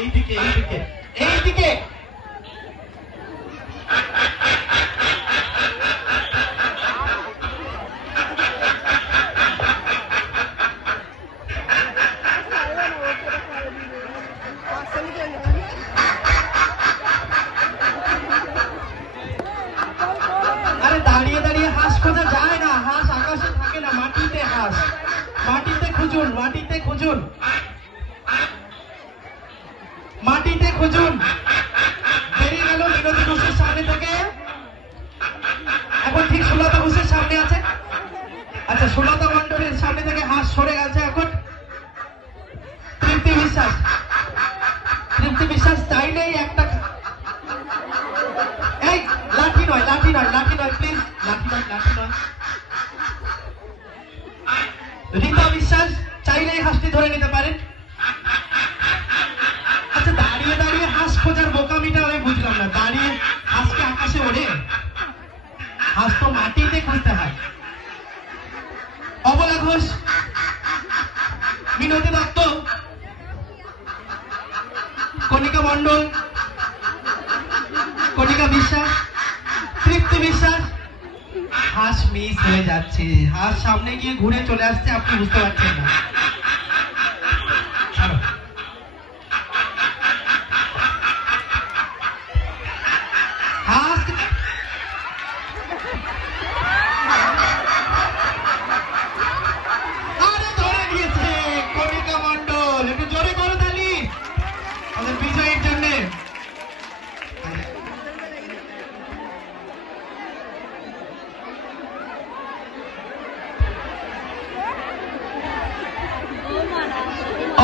এইদিকে এইদিকে এইদিকে। দাঁড়িয়ে দাঁড়িয়ে হাঁস খোঁজা যায় না। হাঁস আকাশে থাকে না, মাটিতে হাঁস। মাটিতে খুঁজুন মাটিতে খুঁজুন। খুঁজুন বেরিয়ে গেল বিনোদী ঘোষের সামনে থেকে। এখন ঠিক সুলতা ঘোষের সামনে আছে। আচ্ছা সুলতা মন্ডলের সামনে থেকে হাঁস সরে গেছে এখন। তৃপ্তি বিশ্বাস। তৃপ্তি বিশ্বাস চাইলেই একটা এই, লাঠি নয় লাঠি নয় লাঠি নয় প্লিজ লাঠি নয় লাঠি নয়। রীতা বিশ্বাস, চাইলেই হাঁসটি ধরে নিতে পারেন আচ্ছা দাঁড়িয়ে দাঁড়িয়ে হাঁস খোঁজার বোকামিটা আমি বুঝলাম না দাঁড়িয়ে হাঁসকে আকাশে ওড়ে হাঁস তো মাটিতে খুঁজতে হয়। অবলা ঘোষ মিনতি দত্ত, কণিকা মণ্ডল, কণিকা বিশ্বাস, তৃপ্তি বিশ্বাস। হাঁস মিস হয়ে যাচ্ছে। হাঁস সামনে গিয়ে ঘুরে চলে আসছে, আপনি বুঝতে পারছেন না।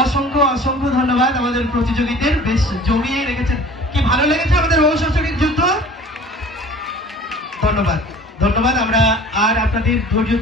অসংখ্য অসংখ্য ধন্যবাদ আমাদের প্রতিযোগীদের। বেশ জমিয়ে রেখেছেন। কি ভালো লেগেছে আমাদের ঔষধের যুদ্ধ? ধন্যবাদ। ধন্যবাদ, আমরা আর আপনাদের ধৈর্য